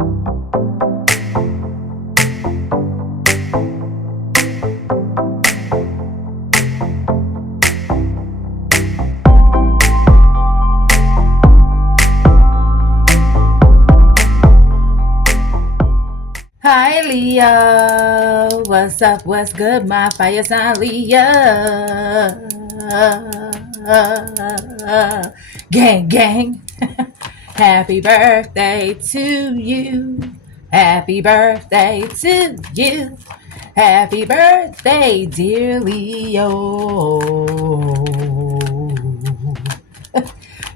Hi Leo, what's up, what's good, my fire sign Leo? Gang, gang. Happy birthday to you. Happy birthday to you. Happy birthday, dear Leo.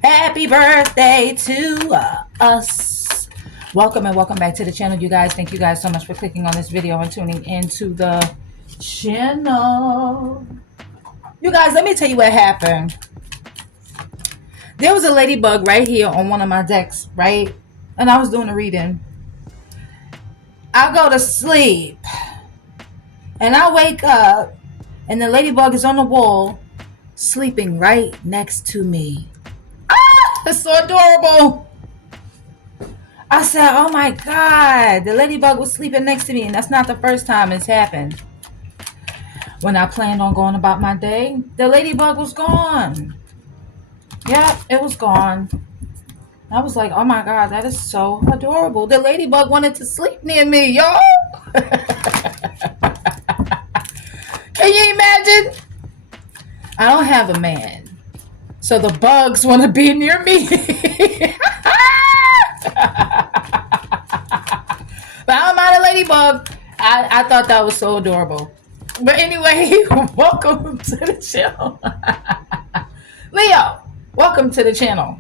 Happy birthday to us. Welcome and welcome back to the channel, you guys. Thank you guys so much for clicking on this video and tuning into the channel. You guys, let me tell you what happened. There was a ladybug right here on one of my decks, right? And I was doing a reading. I go to sleep and I wake up and the ladybug is on the wall sleeping right next to me. Ah, it's so adorable. I said, oh my God, the ladybug was sleeping next to me. And that's not the first time it's happened. When I planned on going about my day, the ladybug was gone. Yep, it was gone. I was like, oh my God, that is so adorable. The ladybug wanted to sleep near me, y'all. Can you imagine? I don't have a man, so the bugs want to be near me. But I don't mind a ladybug. I thought that was so adorable. But anyway, welcome to the channel. Leo, welcome to the channel.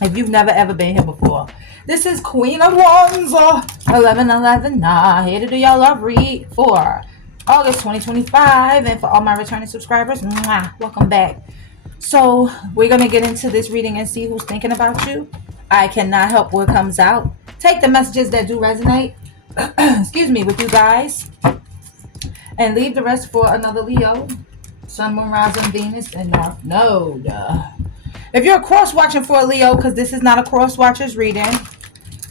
If you've never ever been here before, this is Queen of Wands 1111. Here to do your love read for August 2025. And for all my returning subscribers, welcome back. So we're going to get into this reading and see who's thinking about you. I cannot help what comes out. Take the messages that do resonate, excuse me, with you guys, and leave the rest for another Leo, Sun, Moon, Rising, Venus, and North Node. If you're cross-watching for a Leo, because this is not a cross-watcher's reading,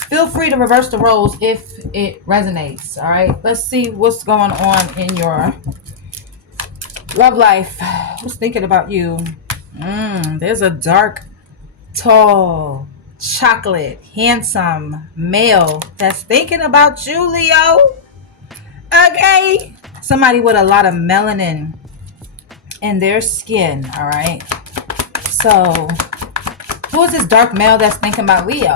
feel free to reverse the roles if it resonates. All right, let's see what's going on in your love life. Who's thinking about you? There's a dark, tall, chocolate, handsome male that's thinking about you, Leo. Okay, somebody with a lot of melanin in their skin. All right, so who is this dark male that's thinking about Leo?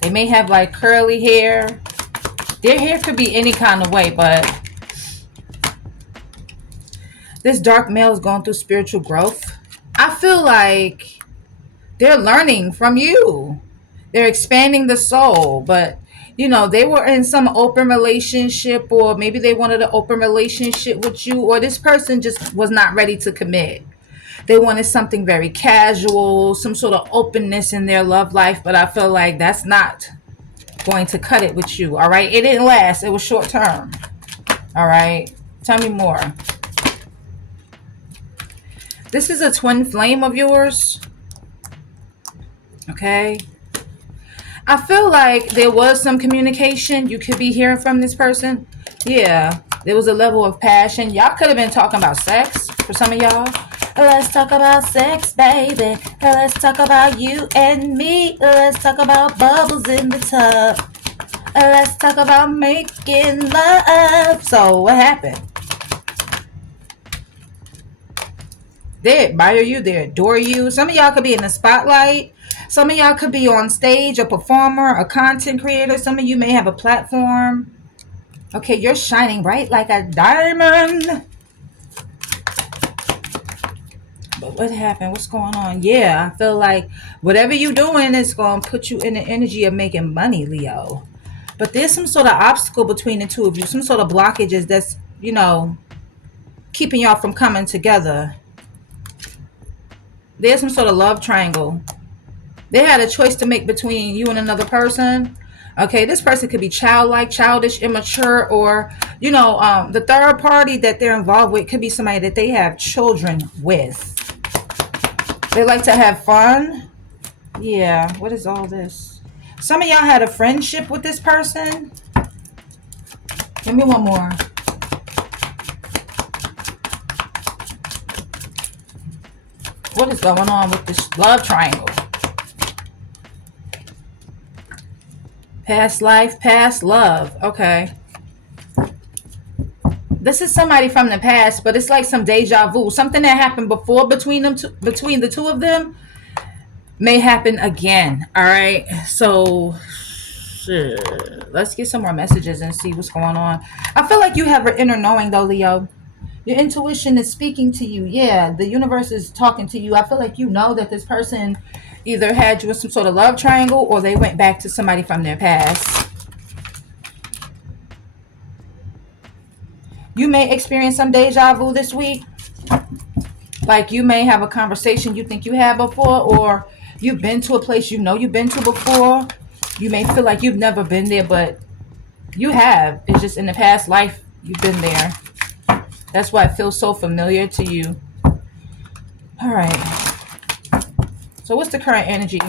They may have like curly hair. Their hair could be any kind of way, but this dark male is going through spiritual growth. I feel like they're learning from you. They're expanding the soul, but you know, they were in some open relationship, or maybe they wanted an open relationship with you, or this person just was not ready to commit. They wanted something very casual, some sort of openness in their love life, but I feel like that's not going to cut it with you. All right, it didn't last. It was short term. All right, tell me more. This is a twin flame of yours. Okay. I feel like there was some communication you could be hearing from this person. Yeah, there was a level of passion. Y'all could have been talking about sex for some of y'all. Let's talk about sex, baby. Let's talk about you and me. Let's talk about bubbles in the tub. Let's talk about making love. So what happened? They admire you. They adore you. Some of y'all could be in the spotlight. Some of y'all could be on stage, a performer, a content creator. Some of you may have a platform. Okay, you're shining bright like a diamond. But what happened? What's going on? Yeah, I feel like whatever you're doing is going to put you in the energy of making money, Leo. But there's some sort of obstacle between the two of you. Some sort of blockages that's, you know, keeping y'all from coming together. There's some sort of love triangle. They had a choice to make between you and another person. Okay, this person could be childlike, childish, immature, or, you know, the third party that they're involved with could be somebody that they have children with. They like to have fun. Yeah, what is all this? Some of y'all had a friendship with this person. Give me one more. What is going on with this love triangle? Past life, past love. Okay. This is somebody from the past, but it's like some deja vu. Something that happened before between between the two of them may happen again. All right. So let's get some more messages and see what's going on. I feel like you have an inner knowing though, Leo. Your intuition is speaking to you. Yeah, the universe is talking to you. I feel like you know that this person either had you in some sort of love triangle or they went back to somebody from their past. You may experience some deja vu this week. Like you may have a conversation you think you had before, or you've been to a place you know you've been to before. You may feel like you've never been there, but you have. It's just in the past life you've been there. That's why it feels so familiar to you. All right. So what's the current energy?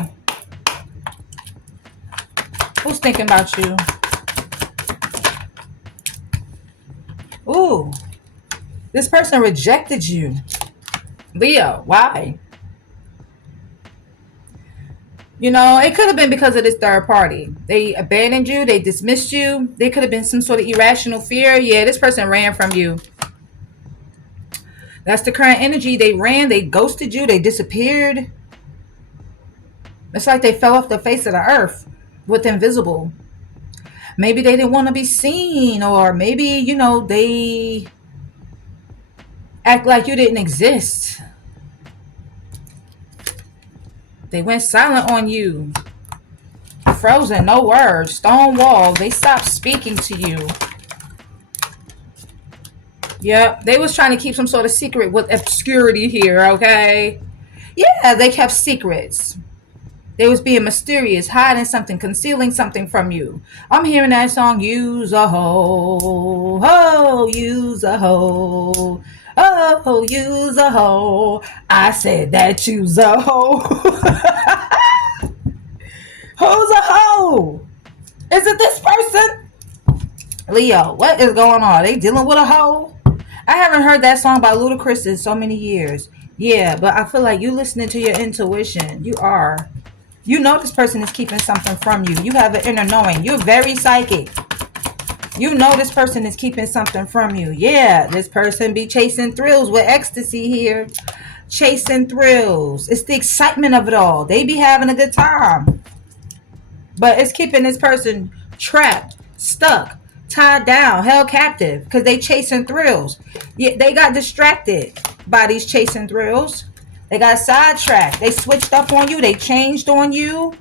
Who's thinking about you? Ooh. This person rejected you. Leo, why? You know, it could have been because of this third party. They abandoned you. They dismissed you. There could have been some sort of irrational fear. Yeah, this person ran from you. That's the current energy. They ran. They ghosted you. They disappeared. It's like they fell off the face of the earth with invisible. Maybe they didn't want to be seen, or maybe, you know, they act like you didn't exist. They went silent on you. Frozen, no words, stone wall. They stopped speaking to you. Yep, they was trying to keep some sort of secret with obscurity here, okay? Yeah, they kept secrets. They was being mysterious, hiding something, concealing something from you. I'm hearing that song, use a hoe, oh, use a hoe, oh, use a hoe. I said that use a hoe. Who's a hoe? Is it this person? Leo, what is going on? Are they dealing with a hoe? I haven't heard that song by Ludacris in so many years. Yeah, but I feel like you listening to your intuition. You are. You know this person is keeping something from you. You have an inner knowing. You're very psychic. You know this person is keeping something from you. Yeah, this person be chasing thrills with ecstasy here. Chasing thrills. It's the excitement of it all. They be having a good time. But it's keeping this person trapped, stuck, tied down, held captive because they chasing thrills. Yeah, they got distracted by these chasing thrills. They got sidetracked. They switched up on you. They changed on you.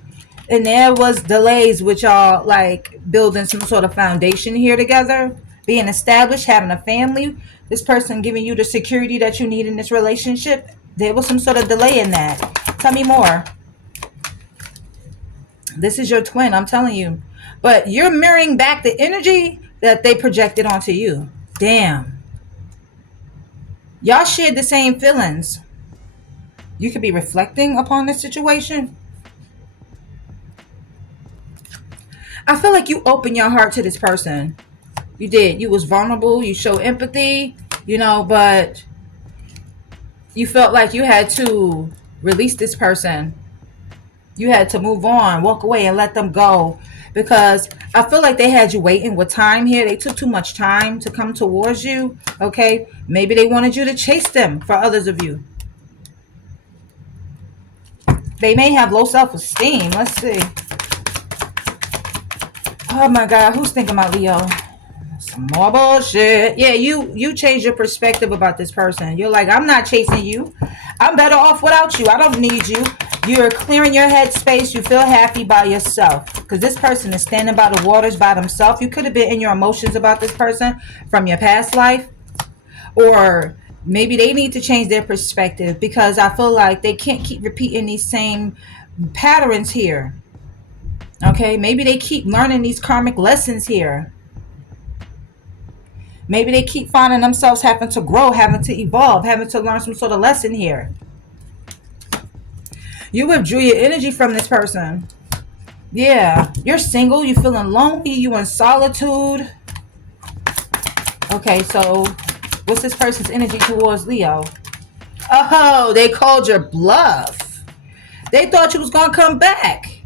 And there was delays with y'all like building some sort of foundation here together, being established, having a family. This person giving you the security that you need in this relationship. There was some sort of delay in that. Tell me more. This is your twin, I'm telling you. But you're mirroring back the energy that they projected onto you. Damn. Y'all shared the same feelings. You could be reflecting upon this situation. I feel like you opened your heart to this person. You did. You was vulnerable. You showed empathy, you know, but you felt like you had to release this person. You had to move on, walk away and let them go. Because I feel like they had you waiting with time here. They took too much time to come towards you. Okay. Maybe they wanted you to chase them for others of you. They may have low self-esteem. Let's see. Oh my God. Who's thinking about Leo? Some more bullshit. Yeah, you change your perspective about this person. You're like, I'm not chasing you. I'm better off without you. I don't need you. You're clearing your head space. You feel happy by yourself. Because this person is standing by the waters by themselves. You could have been in your emotions about this person from your past life. Or maybe they need to change their perspective. Because I feel like they can't keep repeating these same patterns here. Okay, maybe they keep learning these karmic lessons here. Maybe they keep finding themselves having to grow, having to evolve, having to learn some sort of lesson here. You withdrew your energy from this person. Yeah, you're single, you feeling lonely, you in solitude. Okay, so what's this person's energy towards Leo? Oh, they called your bluff. They thought you was gonna come back.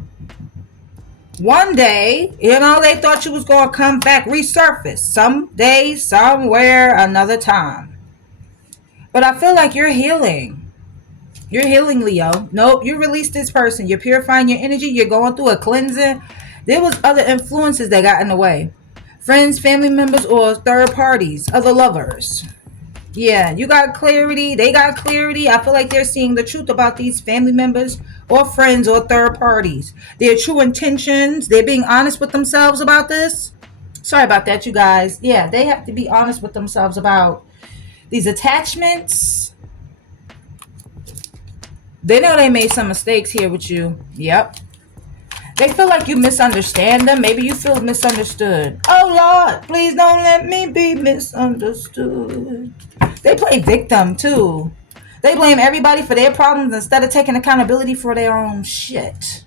One day, they thought you was gonna come back, resurface. Someday, somewhere, another time. But I feel like you're healing. You're healing, Leo. Nope, you released this person. You're purifying your energy. You're going through a cleansing. There was other influences that got in the way. Friends, family members, or third parties, other lovers. Yeah, you got clarity. They got clarity. I feel like they're seeing the truth about these family members or friends or third parties. Their true intentions. They're being honest with themselves about this. Sorry about that, you guys. Yeah, they have to be honest with themselves about these attachments. They know they made some mistakes here with you. Yep. They feel like you misunderstand them. Maybe you feel misunderstood. Oh, Lord, please don't let me be misunderstood. They play victim, too. They blame everybody for their problems instead of taking accountability for their own shit.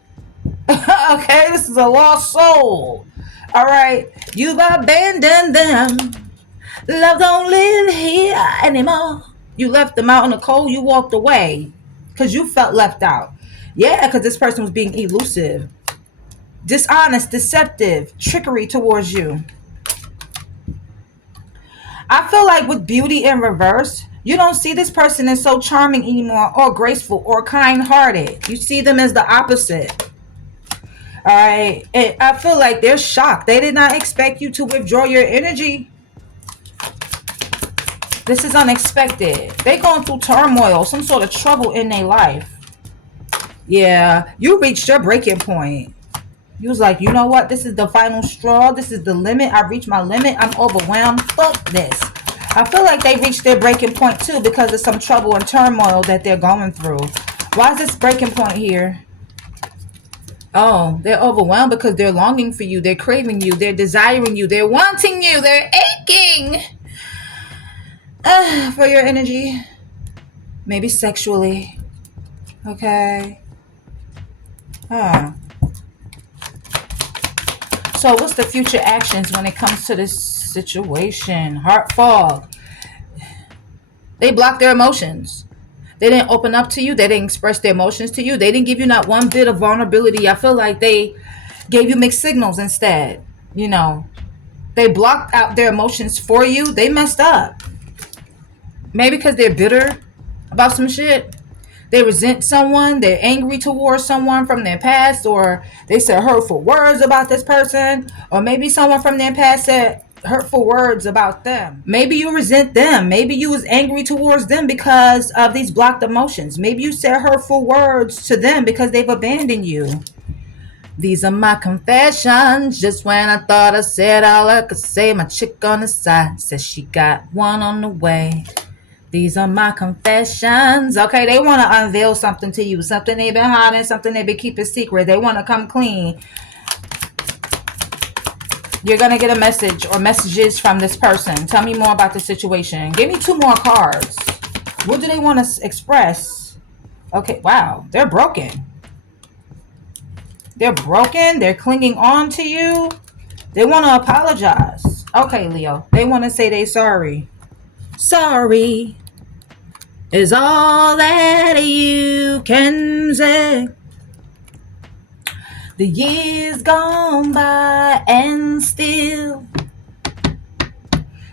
Okay, this is a lost soul. All right, you've abandoned them. Love don't live here anymore. You left them out in the cold. You walked away because you felt left out. Yeah, because this person was being elusive, dishonest, deceptive, trickery towards you. I feel like with beauty in reverse, you don't see this person as so charming anymore, or graceful, or kind-hearted. You see them as the opposite. All right. And I feel like they're shocked. They did not expect you to withdraw your energy. This is unexpected. They're going through turmoil, some sort of trouble in their life. Yeah, you reached your breaking point. You was like, you know what? This is the final straw. This is the limit. I reached my limit. I'm overwhelmed. Fuck this. I feel like they reached their breaking point too because of some trouble and turmoil that they're going through. Why is this breaking point here? Oh, they're overwhelmed because they're longing for you. They're craving you. They're desiring you. They're wanting you. They're aching for your energy. Maybe sexually. Okay. Huh. So what's the future actions when it comes to this situation? Heart fog. They blocked their emotions. They didn't open up to you. They didn't express their emotions to you. They didn't give you not one bit of vulnerability. I feel like they gave you mixed signals instead. They blocked out their emotions for you. They messed up. Maybe because they're bitter about some shit. They resent someone. They're angry towards someone from their past, or they said hurtful words about this person, or maybe someone from their past said hurtful words about them. Maybe you resent them. Maybe you was angry towards them because of these blocked emotions. Maybe you said hurtful words to them because they've abandoned you. These are my confessions. Just when I thought I said all I could say, my chick on the side says she got one on the way. These are my confessions. Okay, they want to unveil something to you. Something they've been hiding, something they've been keeping secret. They want to come clean. You're going to get a message or messages from this person. Tell me more about the situation. Give me 2 more cards. What do they want to express? Okay, wow. They're broken. They're broken. They're clinging on to you. They want to apologize. Okay, Leo. They want to say they're sorry. Sorry is all that you can say. The years gone by and still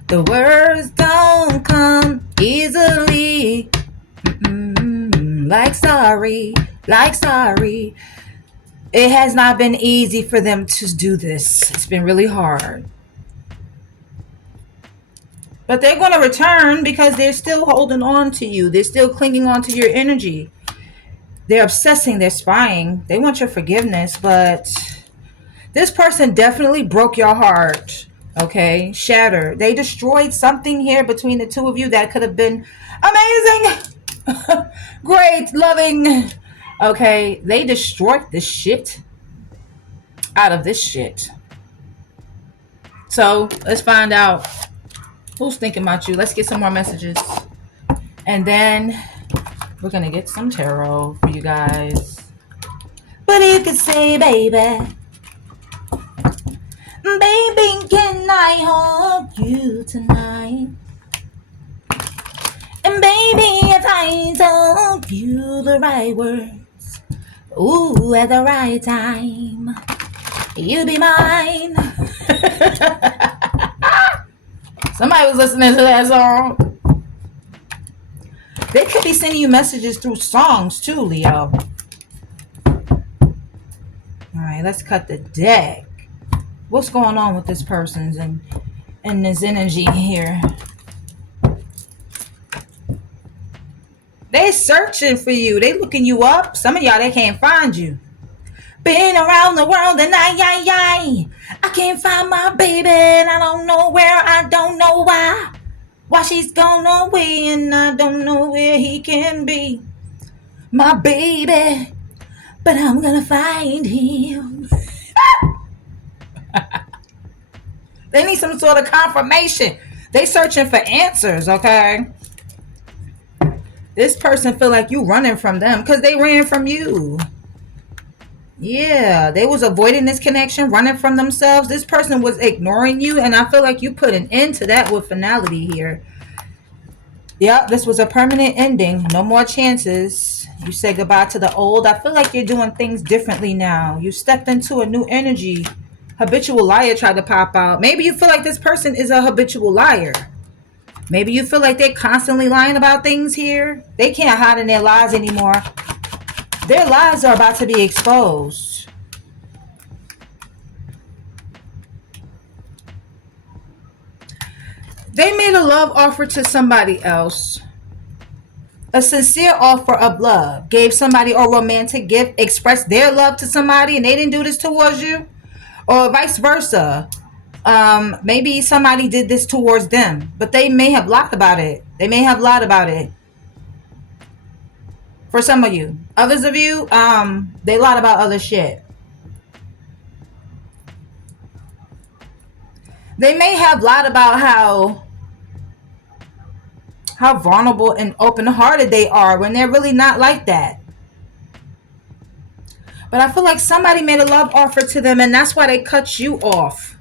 the words don't come easily. Like sorry. It has not been easy for them to do this. It's been really hard. But they're going to return because they're still holding on to you. They're still clinging on to your energy. They're obsessing. They're spying. They want your forgiveness. But this person definitely broke your heart. Okay? Shattered. They destroyed something here between the two of you that could have been amazing. Great. Loving. Okay? They destroyed the shit out of this shit. So let's find out who's thinking about you. Let's get some more messages. And then we're going to get some tarot for you guys. But you could say, baby, baby, can I hold you tonight? And baby, if I told you the right words, ooh, at the right time, you'd be mine. Somebody was listening to that song. They could be sending you messages through songs too, Leo. All right, let's cut the deck. What's going on with this person's and this energy here? They searching for you. They looking you up. Some of y'all, they can't find you. Been around the world and I can't find my baby and I don't know where, I don't know why. Why she's gone away and I don't know where he can be. My baby, but I'm gonna find him. They need some sort of confirmation. They searching for answers, okay? This person feel like you running from them because they ran from you. Yeah, they was avoiding this connection, running from themselves. This person was ignoring you, and I feel like you put an end to that with finality here. Yep, this was a permanent ending. No more chances. You say goodbye to the old. I feel like you're doing things differently now. You stepped into a new energy. Habitual liar tried to pop out. Maybe you feel like this person is a habitual liar. Maybe you feel like they're constantly lying about things here. They can't hide in their lies anymore. Their lies are about to be exposed. They made a love offer to somebody else. A sincere offer of love. Gave somebody a romantic gift. Expressed their love to somebody and they didn't do this towards you. Or vice versa. Maybe somebody did this towards them. But they may have lied about it. They may have lied about it. For some of you. Others of you, they lied about other shit. They may have lied about how vulnerable and open-hearted they are when they're really not like that. But I feel like somebody made a love offer to them and that's why they cut you off.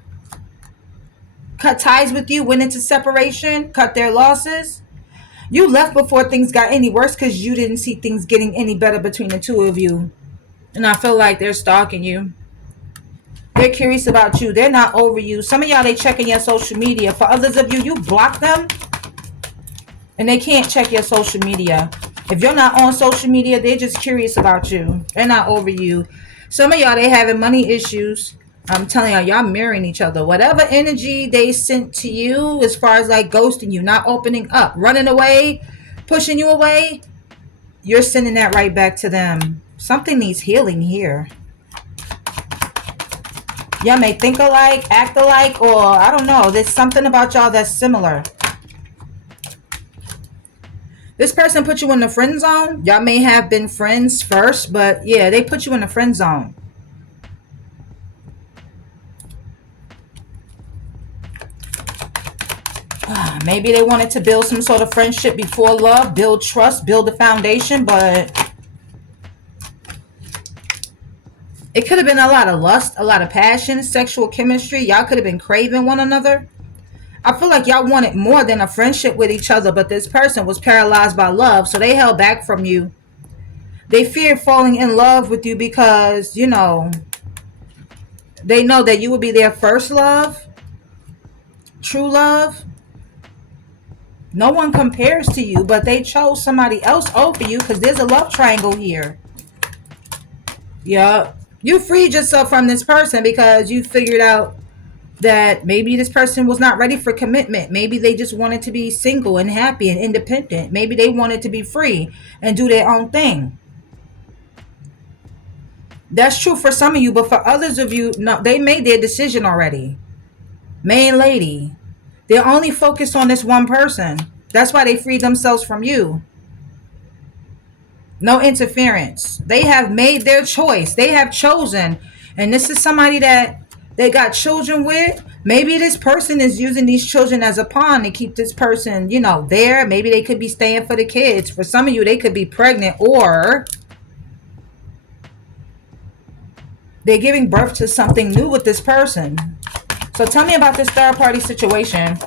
Cut ties with you, went into separation, cut their losses. You left before things got any worse because you didn't see things getting any better between the two of you. And I feel like they're stalking you. They're curious about you. They're not over you. Some of y'all, they checking your social media. For others of you, you block them and they can't check your social media. If you're not on social media, they're just curious about you. They're not over you. Some of y'all, they having money issues. I'm telling y'all mirroring each other. Whatever energy they sent to you as far as like ghosting you, not opening up, running away, pushing you away, you're sending that right back to them. Something needs healing here. Y'all may think alike, act alike, or I don't know. There's something about y'all that's similar. This person put you in the friend zone. Y'all may have been friends first, but yeah, they put you in the friend zone. Maybe they wanted to build some sort of friendship before love, build trust, build a foundation, but it could have been a lot of lust, a lot of passion, sexual chemistry. Y'all could have been craving one another. I feel like y'all wanted more than a friendship with each other, but this person was paralyzed by love, so they held back from you. They feared falling in love with you because, you know, they know that you would be their first love, true love. No one compares to you, but they chose somebody else over you because there's a love triangle here. Yeah. You freed yourself from this person because you figured out that maybe this person was not ready for commitment. Maybe they just wanted to be single and happy and independent. Maybe they wanted to be free and do their own thing. That's true for some of you, but for others of you, no, they made their decision already. Main lady. They're only focused on this one person. That's why they freed themselves from you. No interference. They have made their choice. They have chosen. And this is somebody that they got children with. Maybe this person is using these children as a pawn to keep this person, you know, there. Maybe they could be staying for the kids. For some of you, they could be pregnant, or They're giving birth to something new with this person. So tell me about this third party situation.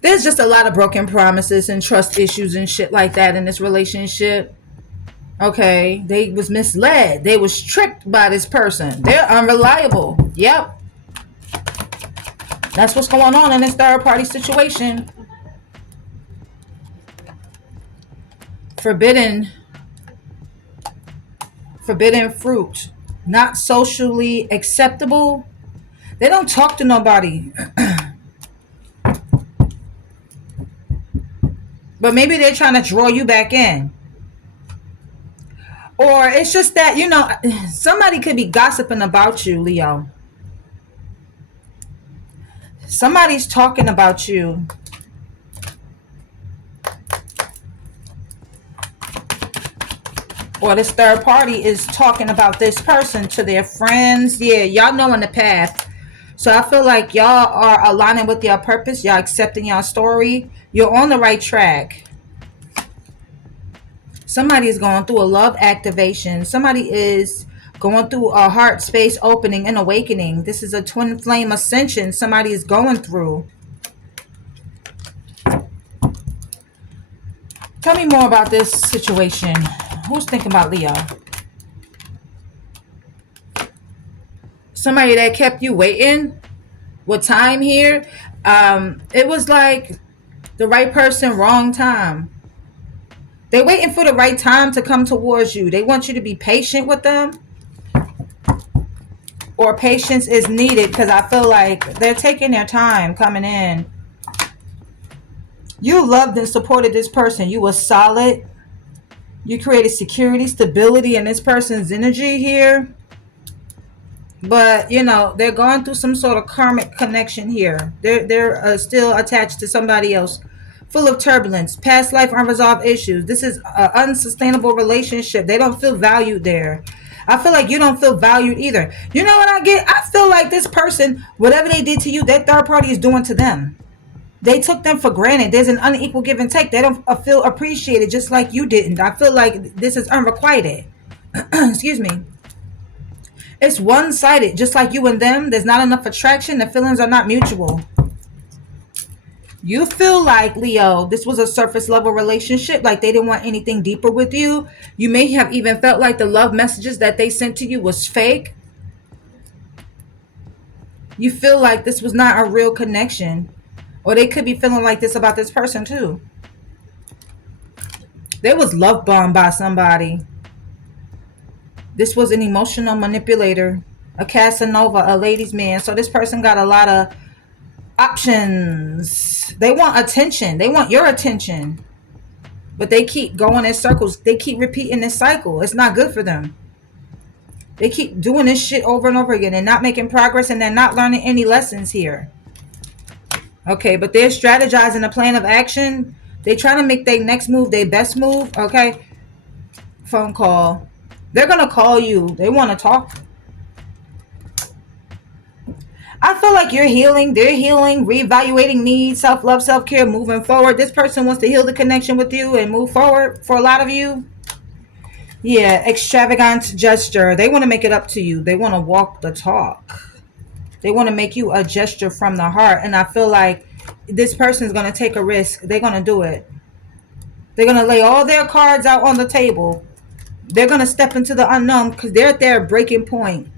There's just a lot of broken promises and trust issues and shit like that in this relationship. Okay, they was misled. They was tricked by this person. They're unreliable. Yep. That's what's going on in this third party situation. Forbidden fruit. Not socially acceptable. They don't talk to nobody. But maybe they're trying to draw you back in. Or it's just that, somebody could be gossiping about you, Leo. Somebody's talking about you. Or this third party is talking about this person to their friends. Yeah, y'all know in the path. So I feel like y'all are aligning with your purpose. Y'all accepting your story. You're on the right track. Somebody is going through a love activation. Somebody is going through a heart space opening and awakening. This is a twin flame ascension somebody is going through. Tell me more about this situation. Who's thinking about Leo? Somebody that kept you waiting with time here. It was like the right person, wrong time. They're waiting for the right time to come towards you. They want you to be patient with them. Or patience is needed, because I feel like they're taking their time coming in. You loved and supported this person. You were solid. You created security, stability in this person's energy here. But, they're going through some sort of karmic connection here. They're still attached to somebody else. Full of turbulence, past life unresolved issues. This is an unsustainable relationship. They don't feel valued there. I feel like you don't feel valued either. You know what I get? I feel like this person, whatever they did to you, that third party is doing to them. They took them for granted. There's an unequal give and take. They don't feel appreciated just like you didn't. I feel like this is unrequited. Excuse me. It's one-sided, just like you and them. There's not enough attraction. The feelings are not mutual. You feel like, Leo, this was a surface level relationship, like they didn't want anything deeper with you. You may have even felt like the love messages that they sent to you was fake. You feel like this was not a real connection. Or they could be feeling like this about this person too. They was love bombed by somebody. This was an emotional manipulator, a Casanova, a ladies' man. So this person got a lot of options. They want attention. They want your attention. But they keep going in circles. They keep repeating this cycle. It's not good for them. They keep doing this shit over and over again and not making progress, and they're not learning any lessons here. Okay, but they're strategizing a plan of action. They trying to make their next move their best move. Okay. Phone call. They're going to call you. They want to talk. I feel like you're healing. They're healing, reevaluating needs, self-love, self-care, moving forward. This person wants to heal the connection with you and move forward for a lot of you. Yeah, extravagant gesture. They want to make it up to you. They want to walk the talk. They want to make you a gesture from the heart. And I feel like this person is going to take a risk. They're going to do it. They're going to lay all their cards out on the table. They're going to step into the unknown because they're at their breaking point.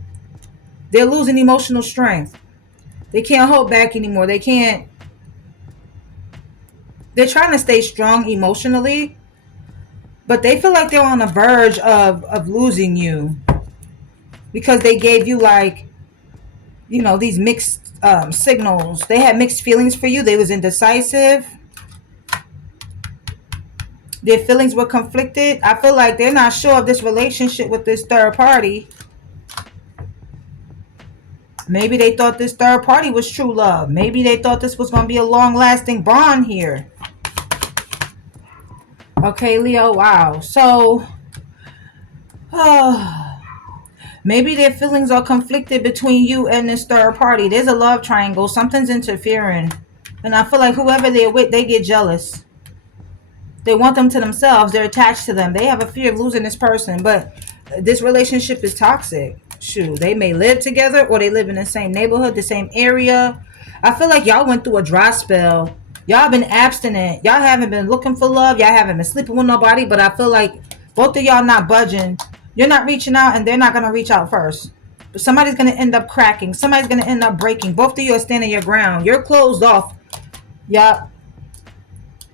They're losing emotional strength. They can't hold back anymore. They can't. They're trying to stay strong emotionally, but they feel like they're on the verge of losing you because they gave you these mixed signals. They had mixed feelings for you. They was indecisive. Their feelings were conflicted. I feel like they're not sure of this relationship with this third party. Maybe they thought this third party was true love. Maybe they thought this was going to be a long-lasting bond here. Okay, Leo, wow. So, maybe their feelings are conflicted between you and this third party. There's a love triangle. Something's interfering. And I feel like whoever they're with, they get jealous. They want them to themselves. They're attached to them. They have a fear of losing this person. But this relationship is toxic. Shoot, they may live together or they live in the same neighborhood, the same area. I feel like y'all went through a dry spell. Y'all been abstinent. Y'all haven't been looking for love. Y'all haven't been sleeping with nobody. But I feel like both of y'all not budging. You're not reaching out, and they're not gonna reach out first. But somebody's gonna end up cracking. Somebody's gonna end up breaking. Both of you are standing your ground. You're closed off. Yup.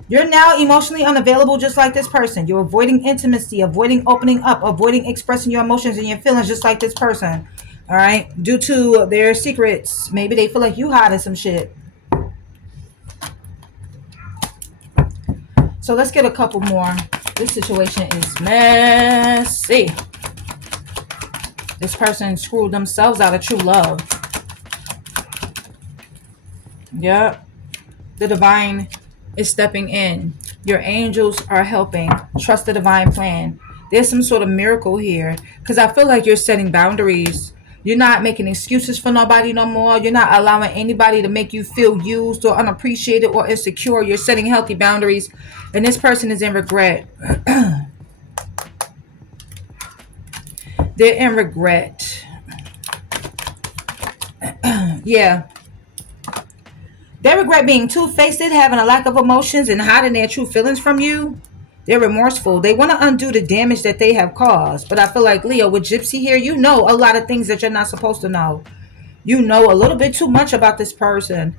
You're now emotionally unavailable just like this person. You're avoiding intimacy, avoiding opening up, avoiding expressing your emotions and your feelings just like this person. All right? Due to their secrets. Maybe they feel like you hiding some shit. So let's get a couple more. This situation is messy. This person screwed themselves out of true love. Yep. The divine is stepping in. Your angels are helping. Trust the divine plan. There's some sort of miracle here, because I feel like you're setting boundaries. You're not making excuses for nobody no more. You're not allowing anybody to make you feel used or unappreciated or insecure. You're setting healthy boundaries, and this person is in regret. They're in regret. Yeah. They regret being two-faced, having a lack of emotions, and hiding their true feelings from you. They're remorseful. They want to undo the damage that they have caused. But I feel like, Leo, with Gypsy here, you know a lot of things that you're not supposed to know. You know a little bit too much about this person.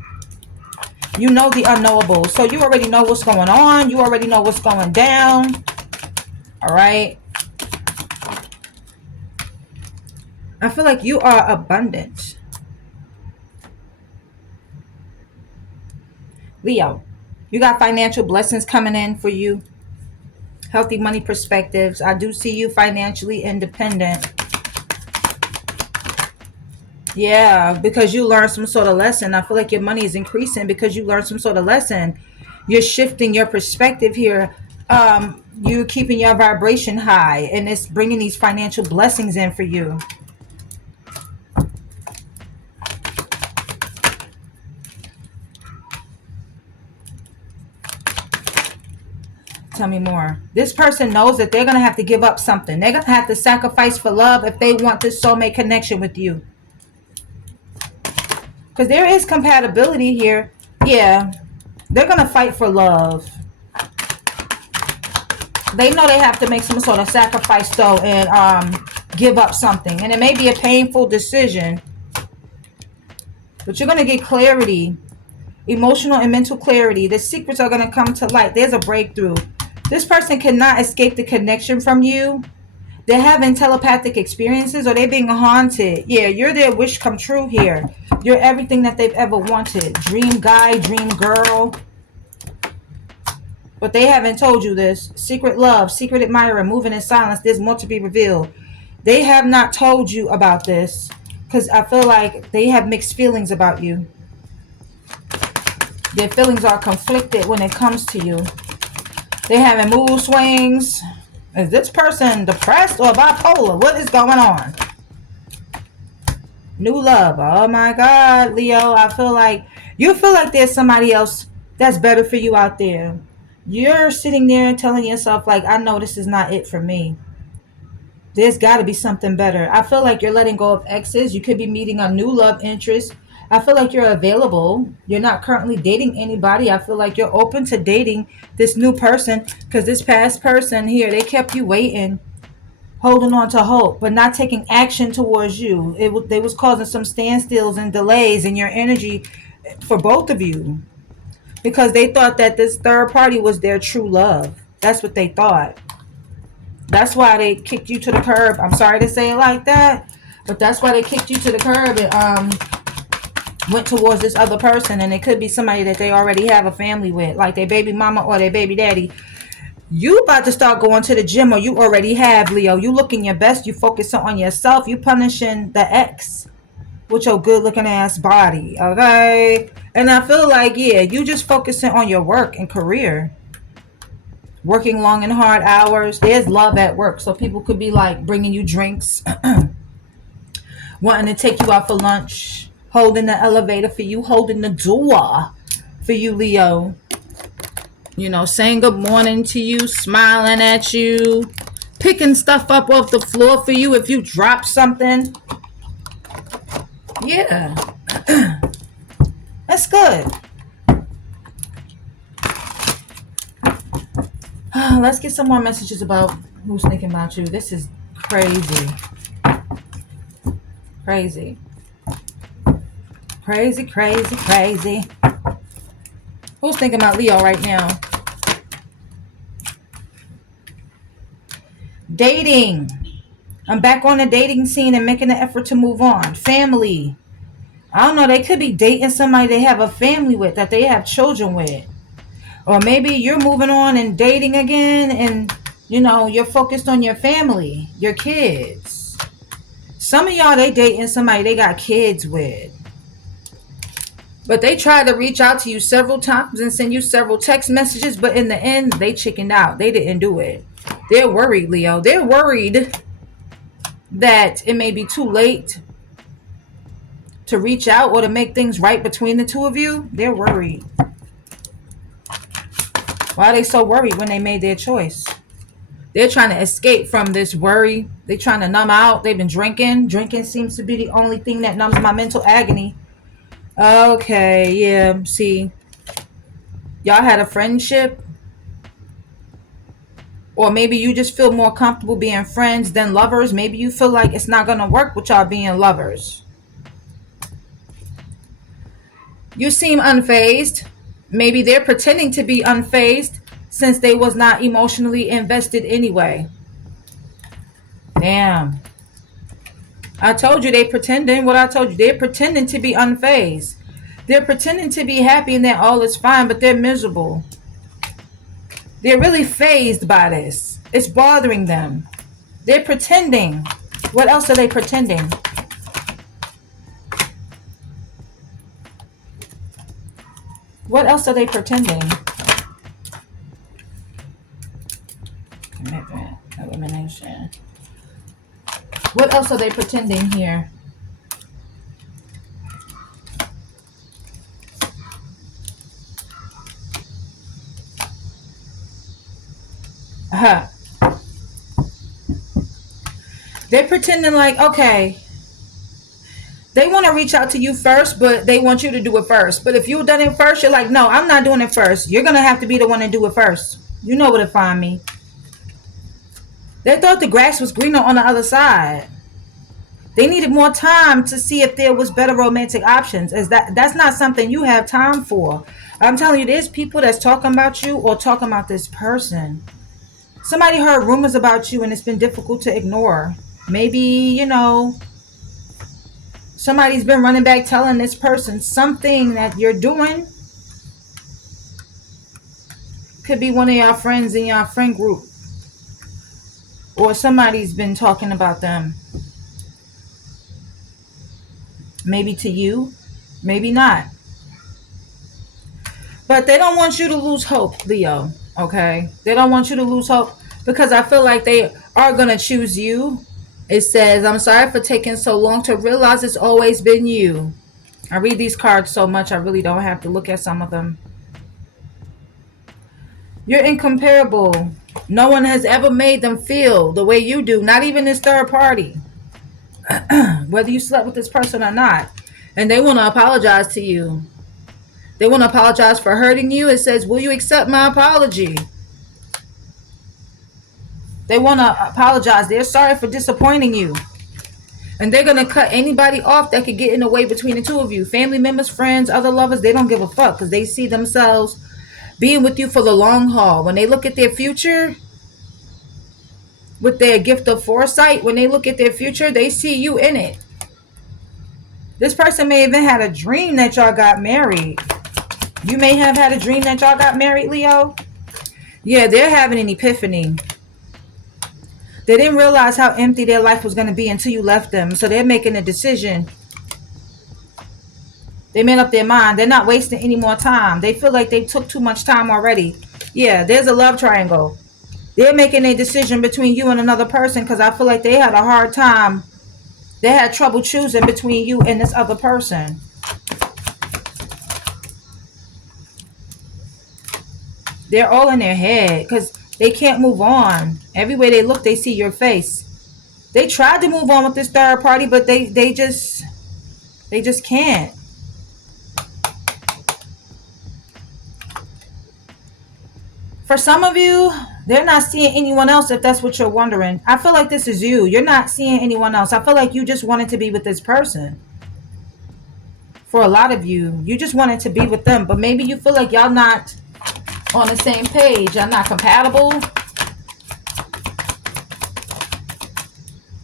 You know the unknowable. So you already know what's going on. You already know what's going down. All right. I feel like you are abundant. Leo, you got financial blessings coming in for you. Healthy money perspectives. I do see you financially independent. Yeah, because you learned some sort of lesson. I feel like your money is increasing because you learned some sort of lesson. You're shifting your perspective here. You're keeping your vibration high, and it's bringing these financial blessings in for you. Tell me more. This person knows that they're going to have to give up something. They're going to have to sacrifice for love if they want this soulmate connection with you. Because there is compatibility here. Yeah. They're going to fight for love. They know they have to make some sort of sacrifice, though, and give up something. And it may be a painful decision. But you're going to get clarity. Emotional and mental clarity. The secrets are going to come to light. There's a breakthrough. This person cannot escape the connection from you. They're having telepathic experiences, or they're being haunted. Yeah, you're their wish come true here. You're everything that they've ever wanted. Dream guy, dream girl. But they haven't told you this. Secret love, secret admirer, moving in silence. There's more to be revealed. They have not told you about this because I feel like they have mixed feelings about you. Their feelings are conflicted when it comes to you. They having mood swings. Is this person depressed or bipolar? What is going on? New love. Oh my God, Leo. I feel like you feel like there's somebody else that's better for you out there. You're sitting there and telling yourself, like, I know this is not it for me. There's got to be something better. I feel like you're letting go of exes. You could be meeting a new love interest. I feel like you're available. You're not currently dating anybody. I feel like you're open to dating this new person, because this past person here, they kept you waiting, holding on to hope, but not taking action towards you. They was causing some standstills and delays in your energy for both of you, because they thought that this third party was their true love. That's what they thought. That's why they kicked you to the curb. I'm sorry to say it like that, but that's why they kicked you to the curb and went towards this other person. And it could be somebody that they already have a family with, like their baby mama or their baby daddy. You about to start going to the gym, or you already have, Leo. You looking your best. You focusing on yourself. You punishing the ex with your good looking ass body, okay? And I feel like, yeah, you just focusing on your work and career. Working long and hard hours. There's love at work. So people could be like bringing you drinks, wanting to take you out for lunch, holding the elevator for you, holding the door for you, Leo. You know, saying good morning to you, smiling at you, picking stuff up off the floor for you if you drop something. Yeah, that's good. Let's get some more messages about who's thinking about you. This is crazy. Crazy. Crazy, crazy, crazy. Who's thinking about Leo right now? Dating. I'm back on the dating scene and making an effort to move on. Family. I don't know. They could be dating somebody they have a family with, that they have children with. Or maybe you're moving on and dating again and, you're focused on your family, your kids. Some of y'all, they dating somebody they got kids with. But they tried to reach out to you several times and send you several text messages, but in the end, they chickened out. They didn't do it. They're worried, Leo. They're worried that it may be too late to reach out or to make things right between the two of you. They're worried. Why are they so worried when they made their choice? They're trying to escape from this worry. They're trying to numb out. They've been drinking. Drinking seems to be the only thing that numbs my mental agony. Okay, yeah, see. Y'all had a friendship. Or maybe you just feel more comfortable being friends than lovers. Maybe you feel like it's not going to work with y'all being lovers. You seem unfazed. Maybe they're pretending to be unfazed since they was not emotionally invested anyway. Damn. I told you they pretending. What I told you. They're pretending to be unfazed. They're pretending to be happy and that all is fine, but they're miserable. They're really fazed by this. It's bothering them. They're pretending. What else are they pretending? What else are they pretending? Commitment, elimination. What else are they pretending here? They're pretending like, okay, they want to reach out to you first, but they want you to do it first. But if you've done it first, you're like, no, I'm not doing it first. You're going to have to be the one to do it first. You know where to find me. They thought the grass was greener on the other side. They needed more time to see if there was better romantic options. That's not something you have time for. I'm telling you, there's people that's talking about you or talking about this person. Somebody heard rumors about you and it's been difficult to ignore. Maybe, somebody's been running back telling this person something that you're doing. Could be one of your friends in your friend group. Or somebody's been talking about them. Maybe to you, maybe not. But they don't want you to lose hope, Leo. Okay? They don't want you to lose hope because I feel like they are going to choose you. It says, I'm sorry for taking so long to realize it's always been you. I read these cards so much, I really don't have to look at some of them. You're incomparable. No one has ever made them feel the way you do, not even this third party. Whether you slept with this person or not. And they want to apologize to you. They want to apologize for hurting you. It says, will you accept my apology? They want to apologize. They're sorry for disappointing you. And they're going to cut anybody off that could get in the way between the two of you. Family members, friends, other lovers, they don't give a fuck because they see themselves being with you for the long haul. When they look at their future, with their gift of foresight, when they look at their future, they see you in it. This person may even had a dream that y'all got married. You may have had a dream that y'all got married, Leo. Yeah, they're having an epiphany. They didn't realize how empty their life was going to be until you left them. So they're making a decision. They made up their mind. They're not wasting any more time. They feel like they took too much time already. Yeah, there's a love triangle. They're making a decision between you and another person because I feel like they had a hard time. They had trouble choosing between you and this other person. They're all in their head because They can't move on. Everywhere they look, they see your face. They tried to move on with this third party, but they just can't. For some of you, they're not seeing anyone else, if that's what you're wondering. I feel like this is you. You're not seeing anyone else. I feel like you just wanted to be with this person. For a lot of you, you just wanted to be with them, but maybe you feel like y'all not on the same page. Y'all not compatible.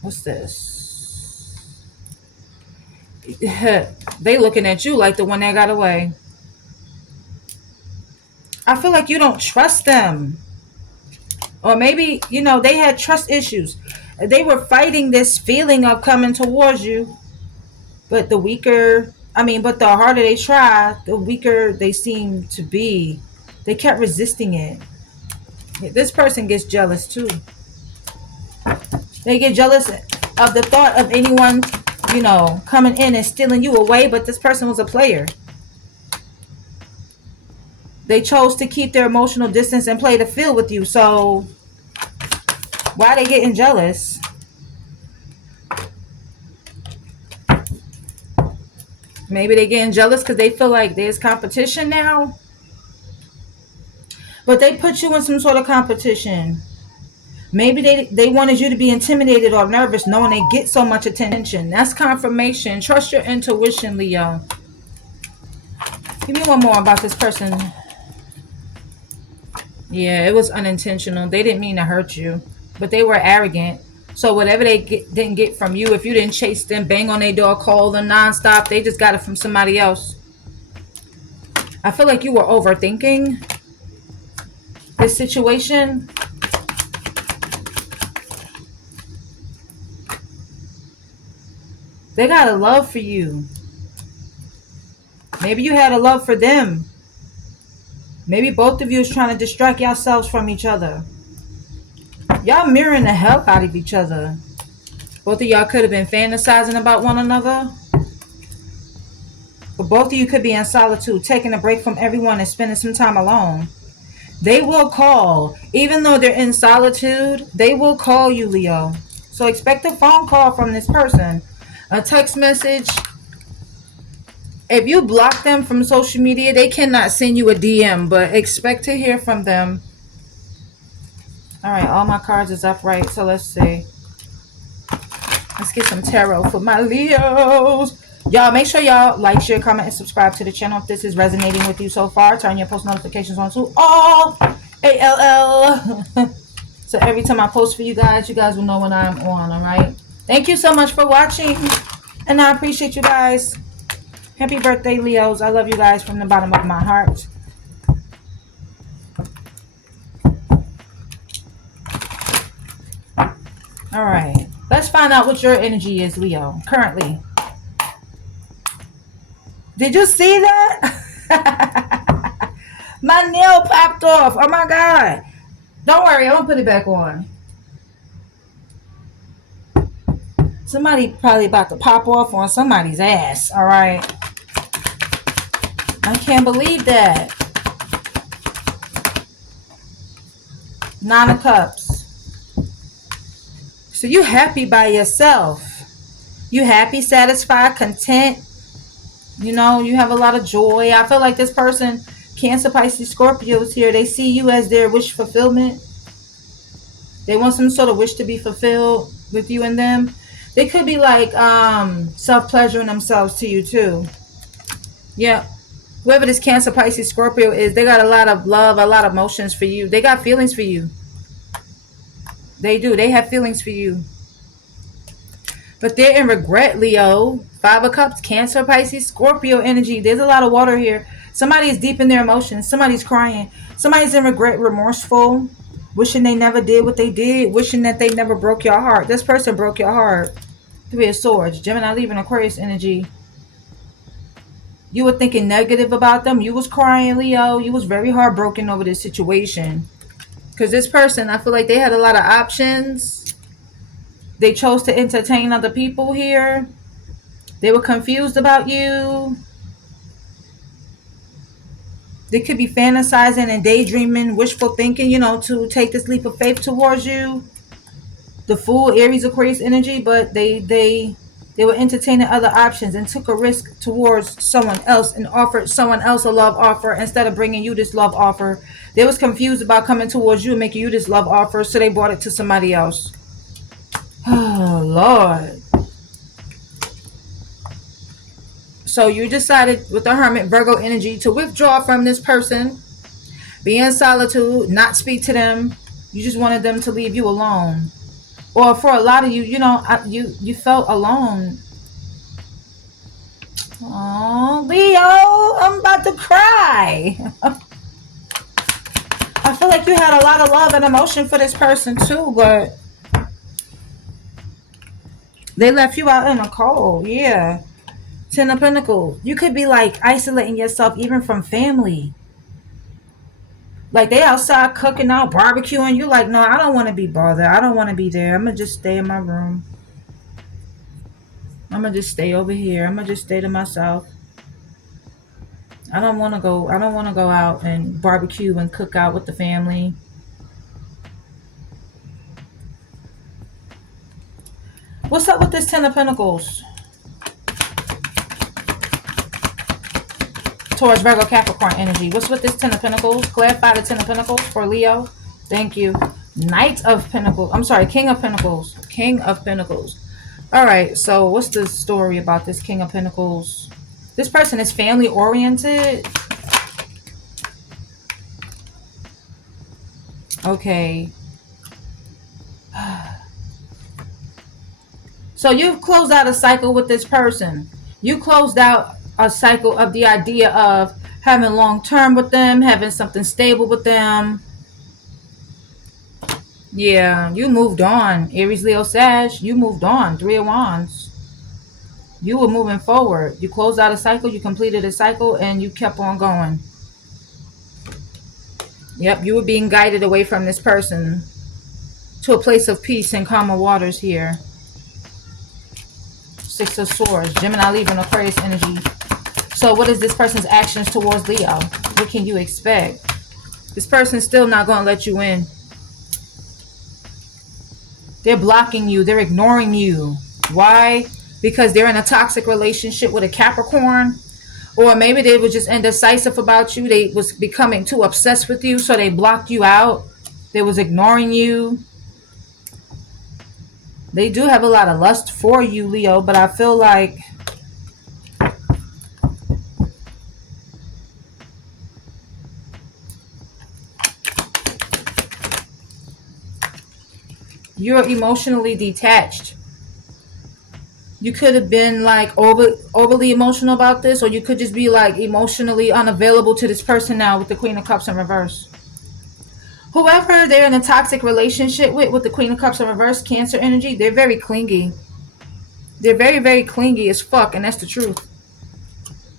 What's this? They looking at you like the one that got away. I feel like you don't trust them. Or maybe, they had trust issues. They were fighting this feeling of coming towards you. But the harder they try, the weaker they seem to be. They kept resisting it. This person gets jealous too. They get jealous of the thought of anyone, coming in and stealing you away, but this person was a player. They chose to keep their emotional distance and play the field with you. So why are they getting jealous? Maybe they're getting jealous because they feel like there's competition now. But they put you in some sort of competition. Maybe they wanted you to be intimidated or nervous knowing they get so much attention. That's confirmation. Trust your intuition, Leo. Give me one more about this person. Yeah, it was unintentional. They didn't mean to hurt you, but they were arrogant. So whatever they didn't get from you, if you didn't chase them, bang on their door, call them nonstop, they just got it from somebody else. I feel like you were overthinking this situation. They got a love for you. Maybe you had a love for them. Maybe both of you is trying to distract yourselves from each other. Y'all mirroring the hell out of each other. Both of y'all could have been fantasizing about one another. But both of you could be in solitude, taking a break from everyone and spending some time alone. They will call. Even though they're in solitude, they will call you, Leo. So expect a phone call from this person. A text message. If you block them from social media, they cannot send you a DM, but expect to hear from them. All right, all my cards is upright, so let's see. Let's get some tarot for my Leos. Y'all, make sure y'all like, share, comment, and subscribe to the channel if this is resonating with you so far. Turn your post notifications on to all. ALL. So every time I post for you guys will know when I'm on, all right? Thank you so much for watching, and I appreciate you guys. Happy birthday, Leos. I love you guys from the bottom of my heart. All right. Let's find out what your energy is, Leo, currently. Did you see that? My nail popped off. Oh, my God. Don't worry. I'm going to put it back on. Somebody probably about to pop off on somebody's ass. All right. I can't believe that. 9 of Cups. So you happy by yourself. You happy, satisfied, content. You have a lot of joy. I feel like this person, Cancer, Pisces, Scorpio is here. They see you as their wish fulfillment. They want some sort of wish to be fulfilled with you and them. They could be like self-pleasuring themselves to you too. Yeah. Whoever this Cancer, Pisces, Scorpio is, they got a lot of love, a lot of emotions for you. They got feelings for you. They do. They have feelings for you. But they're in regret, Leo. 5 of Cups, Cancer, Pisces, Scorpio energy. There's a lot of water here. Somebody is deep in their emotions. Somebody's crying. Somebody's in regret, remorseful, wishing they never did what they did, wishing that they never broke your heart. This person broke your heart. 3 of Swords, Gemini, Libra, Aquarius energy. You were thinking negative about them. You was crying, Leo. You was very heartbroken over this situation. Because this person, I feel like they had a lot of options. They chose to entertain other people here. They were confused about you. They could be fantasizing and daydreaming, wishful thinking, to take this leap of faith towards you. The Fool, Aries, Aquarius energy, but they were entertaining other options and took a risk towards someone else and offered someone else a love offer instead of bringing you this love offer. They was confused about coming towards you and making you this love offer, so they brought it to somebody else. Oh, Lord. So you decided with the Hermit, Virgo energy, to withdraw from this person, be in solitude, not speak to them. You just wanted them to leave you alone. Or for a lot of you, you felt alone. Oh, Leo, I'm about to cry. I feel like you had a lot of love and emotion for this person too, but they left you out in the cold. Yeah. Ten of Pentacles. You could be like isolating yourself even from family. Like they outside cooking out, barbecuing. You like, no, I don't want to be bothered. I don't want to be there. I'm going to just stay in my room. I'm going to just stay over here. I'm going to just stay to myself. I don't want to go out and barbecue and cook out with the family. What's up with this Ten of Pentacles? Taurus, Virgo, Capricorn energy. What's with this Ten of Pentacles? Clarify the Ten of Pentacles for Leo. Thank you. Knight of Pentacles. I'm sorry, King of Pentacles. King of Pentacles. All right, so what's the story about this King of Pentacles? This person is family oriented. Okay. So you've closed out a cycle with this person. You closed out a cycle of the idea of having long term with them, having something stable with them. Yeah, you moved on. Aries, Leo, Sag, you moved on. Three of Wands. You were moving forward. You closed out a cycle, you completed a cycle, and you kept on going. Yep, you were being guided away from this person to a place of peace and calmer waters here. Six of Swords, Gemini, Libra, and Aquarius energy. So what is this person's actions towards Leo? What can you expect? This person's still not going to let you in. They're blocking you. They're ignoring you. Why? Because they're in a toxic relationship with a Capricorn. Or maybe they were just indecisive about you. They was becoming too obsessed with you, so they blocked you out. They was ignoring you. They do have a lot of lust for you, Leo, but I feel like you're emotionally detached. You could have been like overly emotional about this, or you could just be like emotionally unavailable to this person now with the Queen of Cups in reverse. Whoever they're in a toxic relationship with the Queen of Cups in reverse, Cancer energy, they're very clingy. They're very, very clingy as fuck, and that's the truth.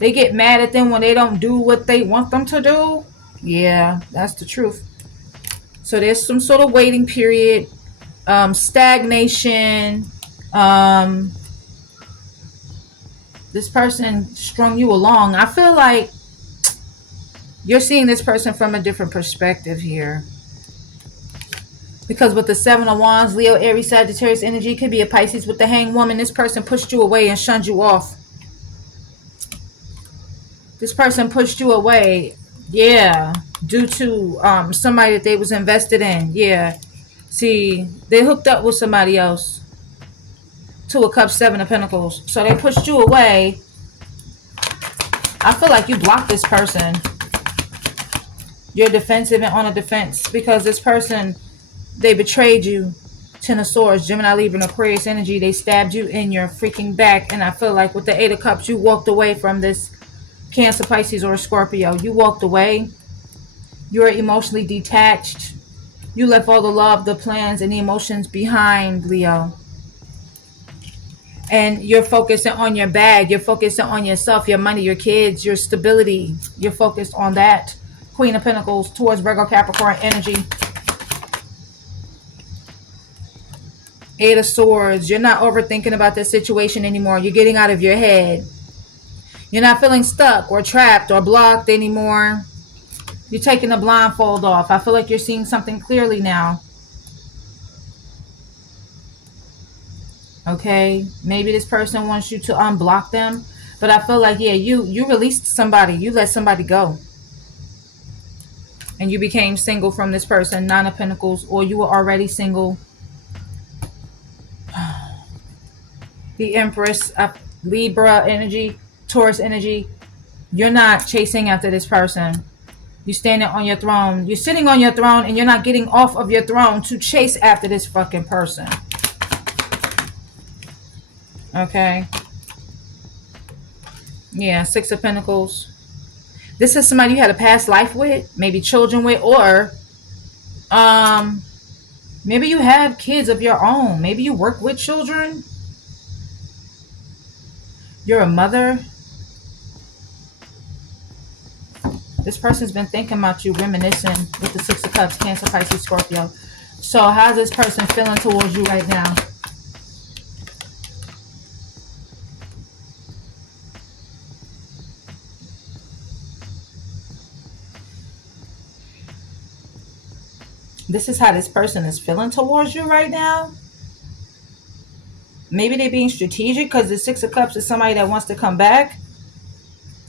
They get mad at them when they don't do what they want them to do. Yeah, that's the truth. So there's some sort of waiting period, stagnation. This person strung you along. I feel like you're seeing this person from a different perspective here. Because with the Seven of Wands, Leo, Aries, Sagittarius energy, could be a Pisces with the Hanged Woman. This person pushed you away and shunned you off. This person pushed you away. Yeah. Due to somebody that they was invested in. Yeah. See, they hooked up with somebody else. Two of Cups, Seven of Pentacles. So they pushed you away. I feel like you blocked this person. You're defensive and on a defense because this person, they betrayed you. Ten of Swords, Gemini, Libra, and Aquarius energy. They stabbed you in your freaking back. And I feel like with the Eight of Cups, you walked away from this Cancer, Pisces, or Scorpio. You walked away. You're emotionally detached. You left all the love, the plans, and the emotions behind, Leo. And you're focusing on your bag. You're focusing on yourself, your money, your kids, your stability. You're focused on that. Queen of Pentacles, towards Virgo, Capricorn energy. Eight of Swords. You're not overthinking about this situation anymore. You're getting out of your head. You're not feeling stuck or trapped or blocked anymore. You're taking the blindfold off. I feel like you're seeing something clearly now. Okay, maybe this person wants you to unblock them, but I feel like, yeah, you released somebody. You let somebody go, and you became single from this person. Nine of Pentacles, or you were already single. The Empress, Libra energy, Taurus energy. You're not chasing after this person. You're standing on your throne. You're sitting on your throne, and you're not getting off of your throne to chase after this fucking person. Okay. Yeah, Six of Pentacles. This is somebody you had a past life with, maybe children with, or maybe you have kids of your own. Maybe you work with children. You're a mother. This person's been thinking about you, reminiscing with the Six of Cups, Cancer, Pisces, Scorpio. So how's this person feeling towards you right now? This is how this person is feeling towards you right now. Maybe they're being strategic because the Six of Cups is somebody that wants to come back,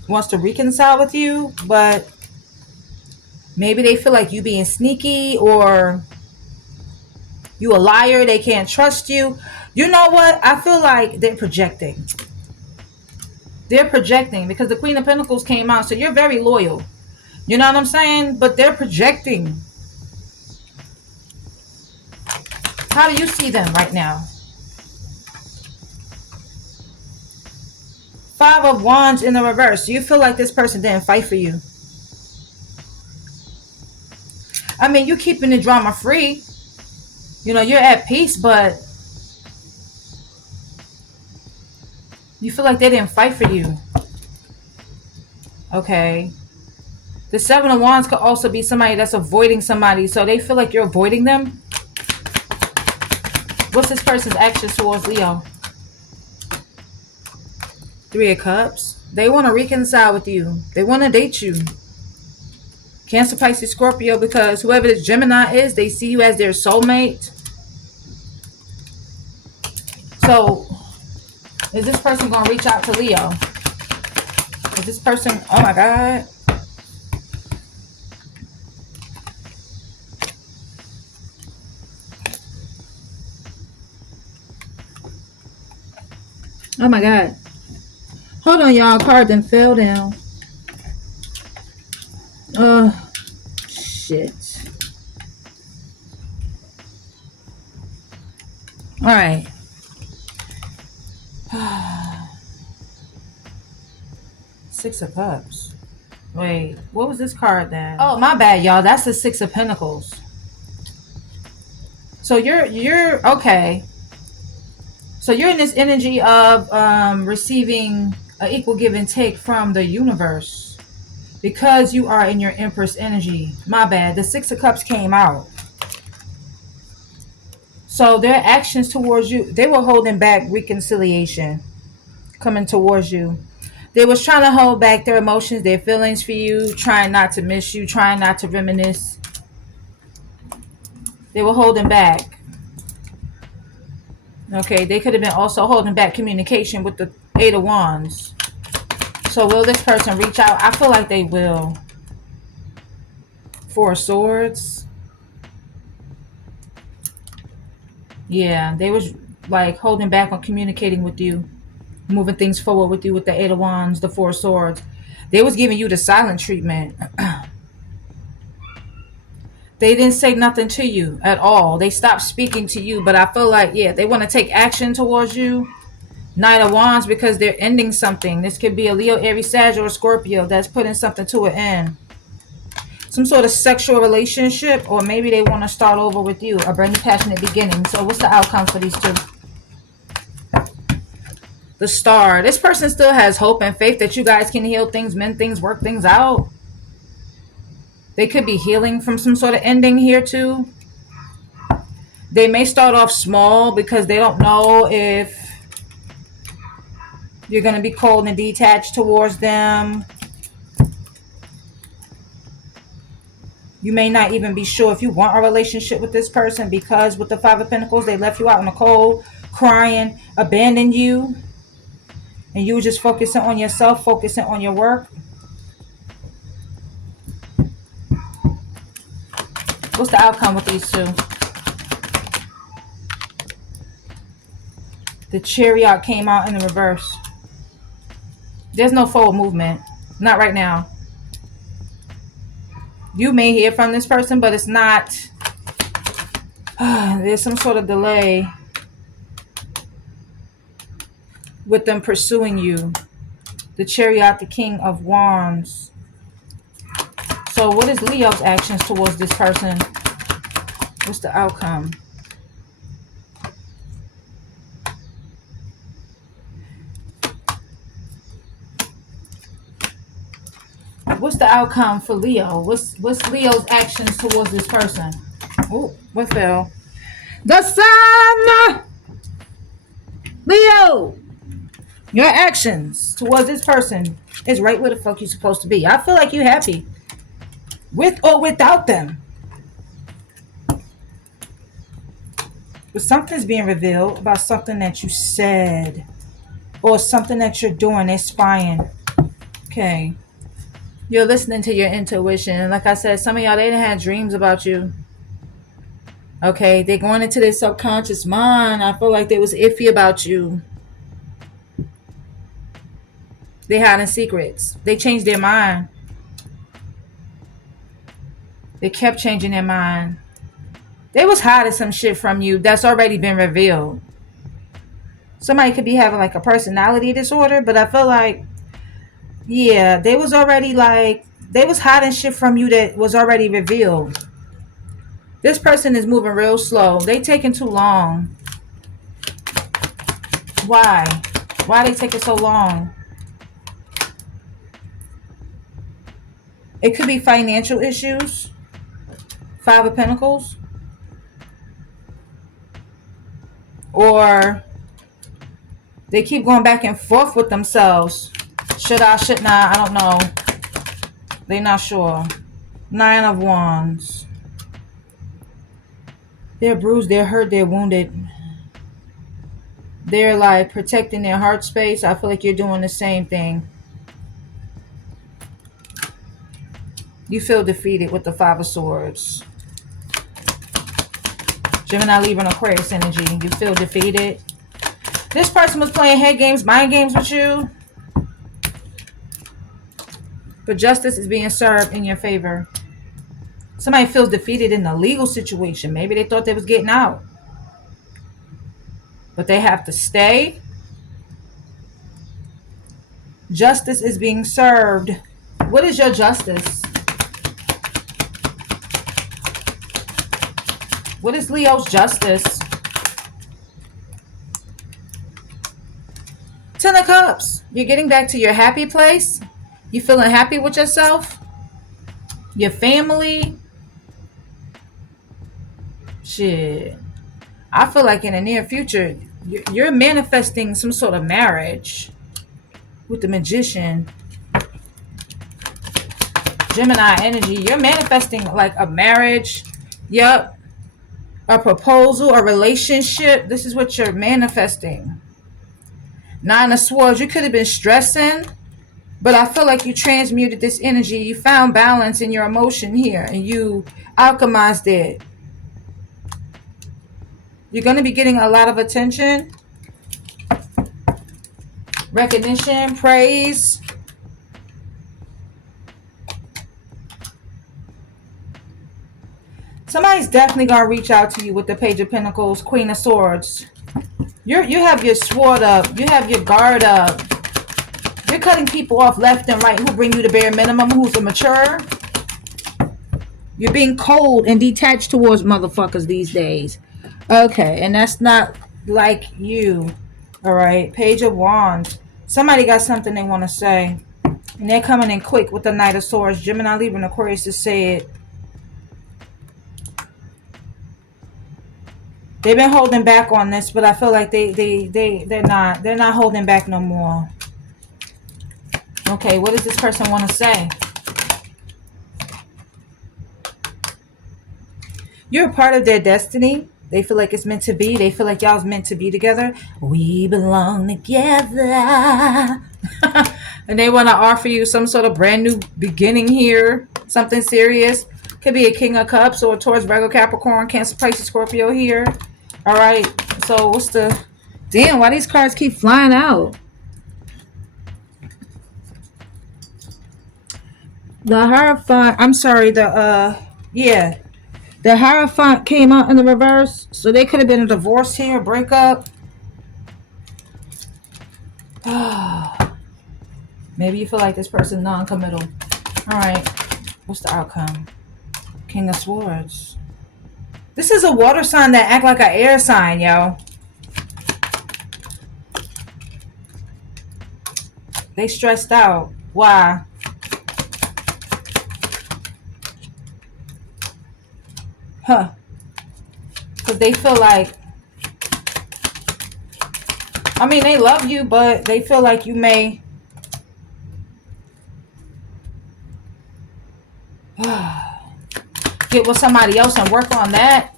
wants to reconcile with you, but maybe they feel like you being sneaky or you a liar. They can't trust you. You know what? I feel like they're projecting. They're projecting because the Queen of Pentacles came out. So you're very loyal. You know what I'm saying? But they're projecting. How do you see them right now? Five of Wands in the reverse. You feel like this person didn't fight for you. I mean, you're keeping the drama free. You know, you're at peace, but you feel like they didn't fight for you. Okay. The Seven of Wands could also be somebody that's avoiding somebody. So they feel like you're avoiding them. What's this person's actions towards Leo? Three of Cups. They want to reconcile with you. They want to date you. Cancer, Pisces, Scorpio, because whoever this Gemini is, they see you as their soulmate. So, is this person going to reach out to Leo? Is this person... Oh, my God. Oh, my God. Hold on, y'all. Card then fell down. Shit. All right. Six of Cups. Wait, what was this card then? Oh, my bad, y'all. That's the Six of Pentacles. So you're okay. So you're in this energy of receiving an equal give and take from the universe because you are in your Empress energy. My bad. The Six of Cups came out. So their actions towards you, they were holding back reconciliation coming towards you. They was trying to hold back their emotions, their feelings for you, trying not to miss you, trying not to reminisce. They were holding back. Okay, they could have been also holding back communication with the Eight of Wands. So will this person reach out? I feel like they will. Four of Swords. Yeah, they was like holding back on communicating with you, moving things forward with you with the Eight of Wands, the Four of Swords. They was giving you the silent treatment. They didn't say nothing to you at all. They stopped speaking to you, but I feel like, yeah, they want to take action towards you. Knight of Wands, because they're ending something. This could be a Leo, Aries, Sag, or a Scorpio that's putting something to an end. Some sort of sexual relationship, or maybe they want to start over with you. A brand new passionate beginning. So what's the outcome for these two? The Star. This person still has hope and faith that you guys can heal things, mend things, work things out. They could be healing from some sort of ending here too. They may start off small because they don't know if you're going to be cold and detached towards them. You may not even be sure if you want a relationship with this person, because with the Five of Pentacles, they left you out in the cold, crying, abandoned you, and you were just focusing on yourself, focusing on your work. What's the outcome with these two? The Chariot came out in the reverse. There's no forward movement. Not right now. You may hear from this person, but it's not. There's some sort of delay with them pursuing you. The Chariot, the King of Wands. So what is Leo's actions towards this person? What's the outcome? What's the outcome for Leo? What's Leo's actions towards this person? Oh, what fell? The Sun! Leo! Your actions towards this person is right where the fuck you're supposed to be. I feel like you're happy. With or without them. But something's being revealed about something that you said. Or something that you're doing. They're spying. Okay. You're listening to your intuition. Like I said, some of y'all, they didn't have dreams about you. Okay, they're going into their subconscious mind. I feel like they was iffy about you. They hiding secrets. They changed their mind. They kept changing their mind. They was hiding some shit from you that's already been revealed. Somebody could be having like a personality disorder, but I feel like, yeah, they was already like, they was hiding shit from you that was already revealed. This person is moving real slow. They taking too long. Why? Why they taking so long? It could be financial issues. Five of Pentacles. Or they keep going back and forth with themselves. Should I, should not? I don't know. They're not sure. Nine of Wands. They're bruised, they're hurt, they're wounded. They're like protecting their heart space. I feel like you're doing the same thing. You feel defeated with the Five of Swords. Gemini, Libra, and Aquarius energy. You feel defeated. This person was playing head games, mind games with you. But justice is being served in your favor. Somebody feels defeated in a legal situation. Maybe they thought they was getting out. But they have to stay. Justice is being served. What is your justice? What is Leo's justice? Ten of Cups. You're getting back to your happy place. You feeling happy with yourself? Your family? Shit. I feel like in the near future, you're manifesting some sort of marriage with the Magician. Gemini energy. You're manifesting like a marriage. Yep. A proposal, a relationship. This is what you're manifesting. Nine of Swords. You could have been stressing, but I feel like you transmuted this energy. You found balance in your emotion here, and you alchemized it. You're going to be getting a lot of attention, recognition, praise. Somebody's definitely going to reach out to you with the Page of Pentacles, Queen of Swords. You have your sword up. You have your guard up. You're cutting people off left and right who bring you the bare minimum, who's immature. You're being cold and detached towards motherfuckers these days. Okay, and that's not like you. All right, Page of Wands. Somebody got something they want to say. And they're coming in quick with the Knight of Swords. Gemini, Libra, and Aquarius to say it. They've been holding back on this, but I feel like they're not holding back no more. Okay, what does this person want to say? You're a part of their destiny. They feel like it's meant to be. They feel like y'all's meant to be together. We belong together. And they want to offer you some sort of brand new beginning here. Something serious. Could be a King of Cups or Taurus, Virgo, Capricorn, Cancer, Pisces, Scorpio here. All right. So what's the... Damn, why these cards keep flying out? The Hierophant... I'm sorry, yeah. The Hierophant came out in the reverse. So they could have been a divorce here, breakup. Maybe you feel like this person non-committal. All right. What's the outcome? King of Swords. This is a water sign that act like an air sign, yo. They stressed out. Why? Huh. Because they feel like... I mean, they love you, but they feel like you may... get with somebody else and work on that.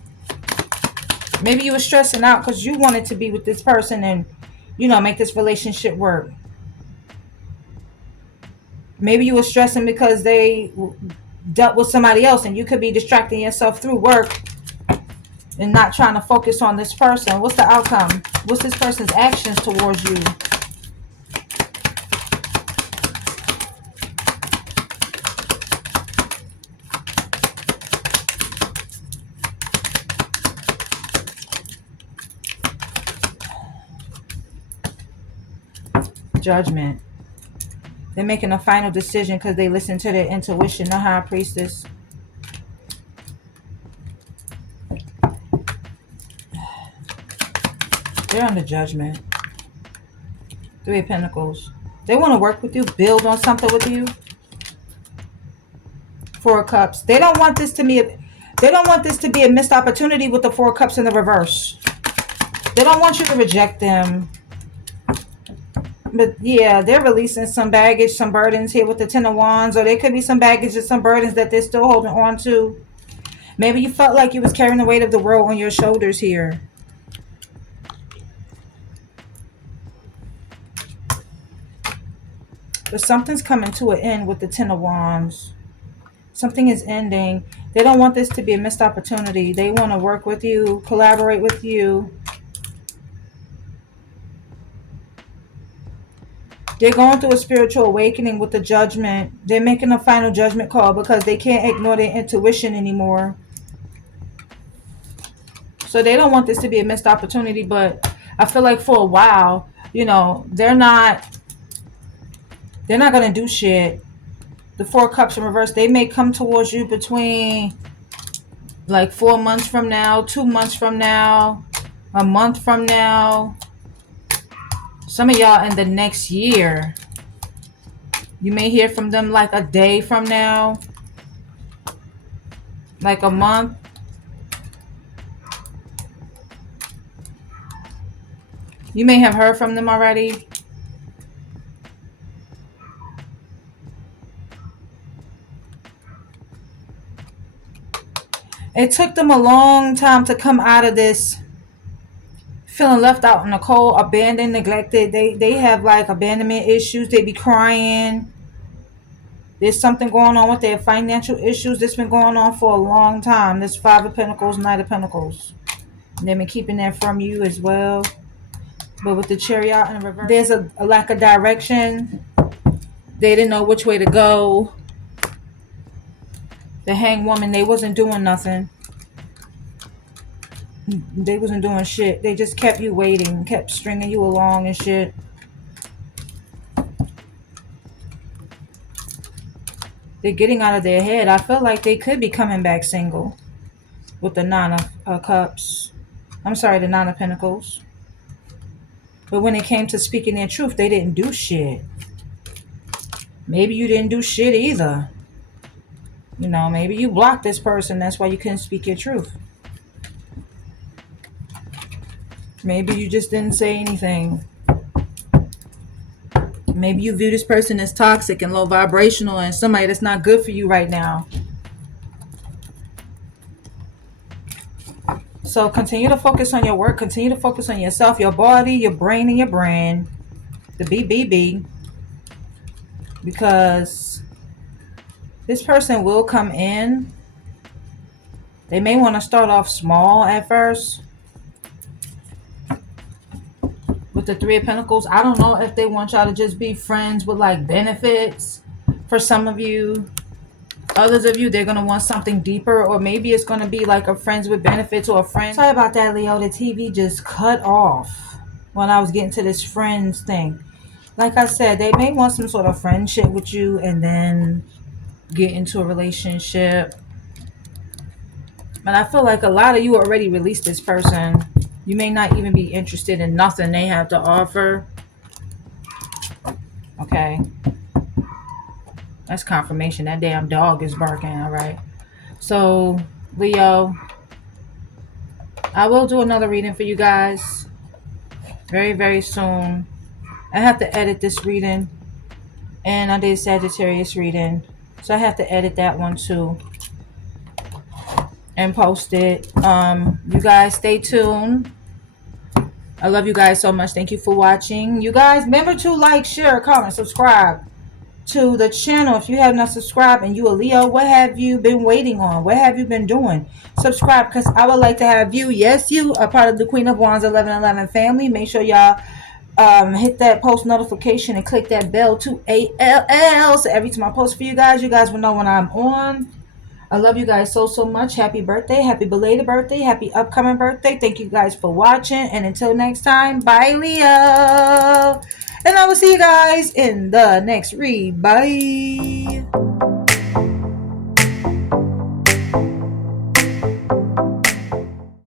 Maybe you were stressing out because you wanted to be with this person and, you know, make this relationship work. Maybe you were stressing because they dealt with somebody else and you could be distracting yourself through work and not trying to focus on this person. What's the outcome? What's this person's actions towards you? Judgment. They're making a final decision because they listen to their intuition. The High Priestess. They're under judgment. Three of Pentacles. They want to work with you, build on something with you. Four of Cups. They don't want this to be a missed opportunity with the Four of Cups in the reverse. They don't want you to reject them. But yeah, they're releasing some baggage, some burdens here with the Ten of Wands. Or there could be some baggage and some burdens that they're still holding on to. Maybe you felt like you was carrying the weight of the world on your shoulders here. But something's coming to an end with the Ten of Wands. Something is ending. They don't want this to be a missed opportunity. They want to work with you, collaborate with you. They're going through a spiritual awakening with the judgment. They're making a final judgment call because they can't ignore their intuition anymore. So they don't want this to be a missed opportunity, but I feel like for a while, you know, they're not going to do shit. The Four Cups in reverse, they may come towards you between like 4 months from now, 2 months from now, a month from now. Some of y'all in the next year. You may hear from them like a day from now. Like a month. You may have heard from them already. It took them a long time to come out of this feeling left out in the cold, abandoned, neglected. They have like abandonment issues. They be crying. There's something going on with their financial issues that's been going on for a long time. There's Five of Pentacles, Knight of Pentacles. And they've been keeping that from you as well. But with the Chariot in reverse, there's a lack of direction. They didn't know which way to go. The Hanged Woman, they wasn't doing nothing. They wasn't doing shit. They just kept you waiting, kept stringing you along and shit. They're getting out of their head. I feel like they could be coming back single with the Nine of Cups. I'm sorry, the Nine of Pentacles. But when it came to speaking their truth, they didn't do shit. Maybe you didn't do shit either. You know, maybe you blocked this person. That's why you couldn't speak your truth. Maybe you just didn't say anything. Maybe you view this person as toxic and low vibrational and somebody that's not good for you right now. So continue to focus on your work. Continue to focus on yourself, your body, your brain, and your brand. The BBB. Because this person will come in. They may want to start off small at first. With the Three of Pentacles, I don't know if they want y'all to just be friends with like benefits. For some of you, others of you, they're going to want something deeper, or maybe it's going to be like a friends with benefits or a friend. Sorry about that, Leo. The TV just cut off when I was getting to this friends thing. Like I said, they may want some sort of friendship with you and then get into a relationship. But I feel like a lot of you already released this person. You may not even be interested in nothing they have to offer. Okay. That's confirmation. That damn dog is barking, all right? So, Leo, I will do another reading for you guys very, very soon. I have to edit this reading. And I did Sagittarius reading. So I have to edit that one too. And post it. You guys stay tuned. I love you guys so much. Thank you for watching. You guys, remember to like, share, comment, subscribe to the channel. If you have not subscribed and you a Leo, what have you been waiting on? What have you been doing? Subscribe, because I would like to have you, yes, you are part of the Queen of Wands 1111 family. Make sure y'all hit that post notification and click that bell to ALL, so every time I post for you guys will know when I'm on. I love you guys so, so much. Happy birthday. Happy belated birthday. Happy upcoming birthday. Thank you guys for watching. And until next time, bye, Leo. And I will see you guys in the next read. Bye.